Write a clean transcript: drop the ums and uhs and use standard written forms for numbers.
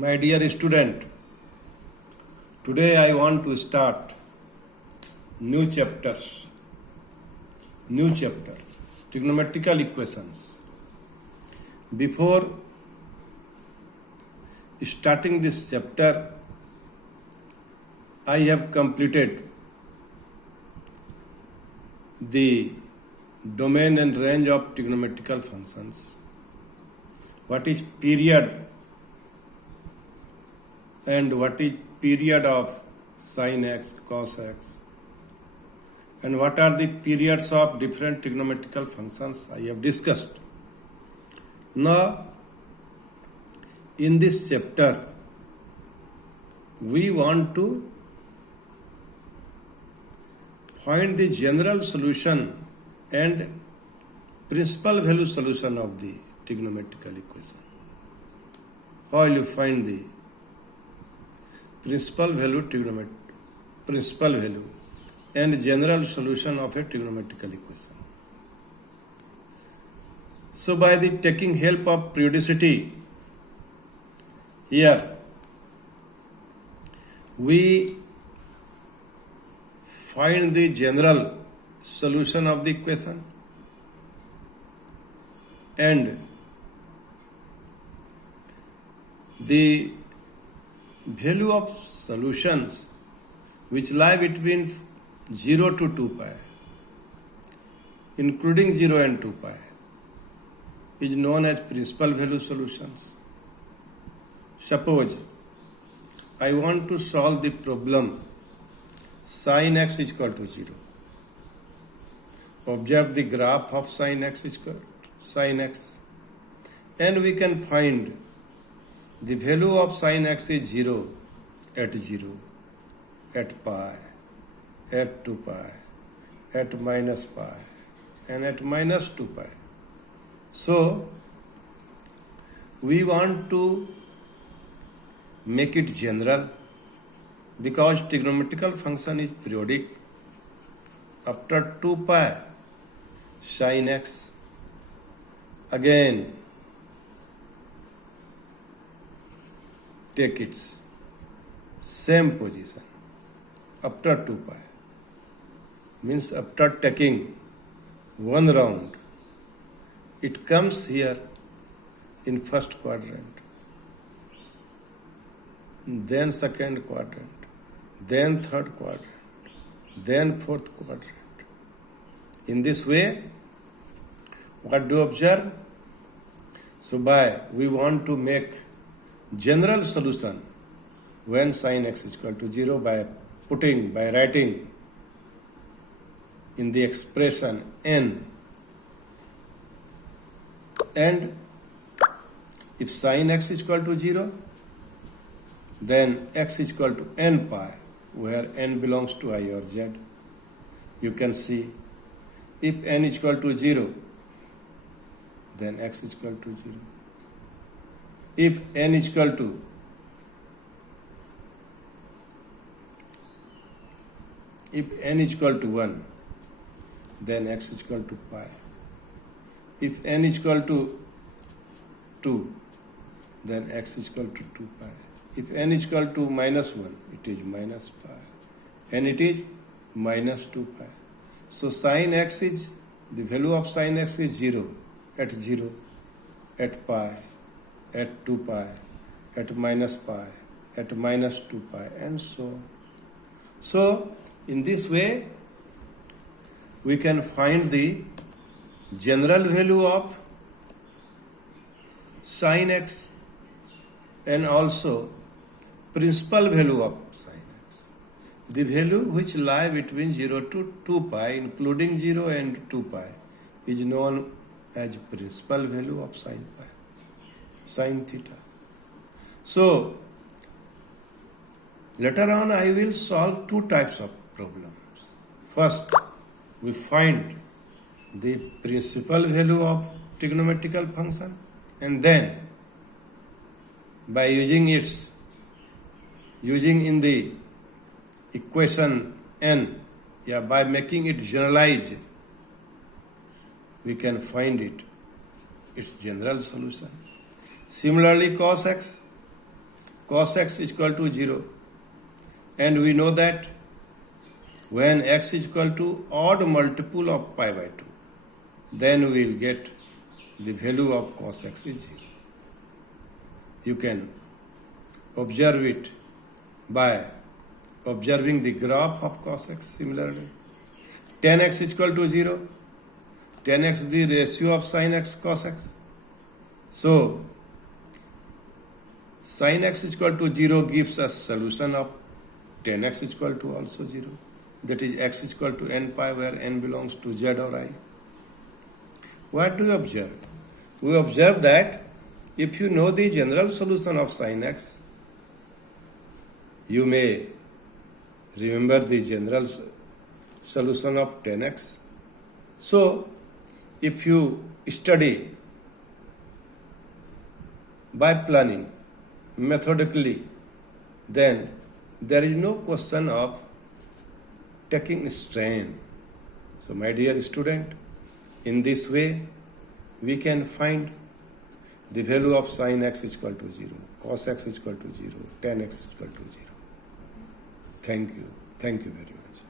My dear student, today I want to start new chapter, trigonometrical equations. Before starting this chapter, I have completed the domain and range of trigonometrical functions. What is period and what is period of sin x, cos x, and what are the periods of different trigonometrical functions I have discussed. Now, in this chapter, we want to find the general solution and principal value solution of the trigonometrical equation. How will you find the principal value and general solution of a trigonometrical equation? So by the taking help of periodicity, here we find the general solution of the equation and the value of solutions which lie between 0 to 2 pi, including 0 and 2 pi, is known as principal value solutions. Suppose I want to solve the problem sin x is equal to 0. Observe the graph of sin x is equal to sin x, and we can find the value of sin x is 0, at pi, at 2 pi, at minus pi, and at minus 2 pi. So, we want to make it general because trigonometrical function is periodic. After 2 pi sin x, again take its same position after 2 pi, means after taking one round, it comes here in first quadrant, then second quadrant, then third quadrant, then fourth quadrant. In this way, what do you observe? So we want to make general solution when sin x is equal to 0 by writing in the expression n, and if sin x is equal to 0, then x is equal to n pi, where n belongs to I or z. You can see if n is equal to 0, then x is equal to 0. If n is equal to If n is equal to 1, then x is equal to pi. If n is equal to 2, then x is equal to 2 pi. If n is equal to minus 1, it is minus pi. And it is minus 2 pi. So sin x is, the value of sin x is 0, at pi, at 2 pi, at minus 2 pi, and so on. So, in this way, we can find the general value of sin x and also principal value of sin x. The value which lie between 0 to 2 pi, including 0 and 2 pi, is known as principal value of sin pi, sin theta. So, later on I will solve two types of problems. First, we find the principal value of trigonometrical function, and then by using in the equation n, by making it generalized, we can find its general solution. Similarly, cos x, cos x is equal to 0. And we know that when x is equal to odd multiple of pi by 2, then we will get the value of cos x is 0. You can observe it by observing the graph of cos x similarly. Tan x is equal to 0. Tan x is the ratio of sin x cos x. So, sin x is equal to 0 gives us solution of tan x is equal to also 0. That is x is equal to n pi where n belongs to z or I. What do we observe? We observe that if you know the general solution of sin x, you may remember the general solution of tan x. So, if you study by planning methodically, then there is no question of taking strain. So, my dear student, in this way, we can find the value of sin x is equal to 0, cos x is equal to 0, tan x is equal to 0. Thank you. Thank you very much.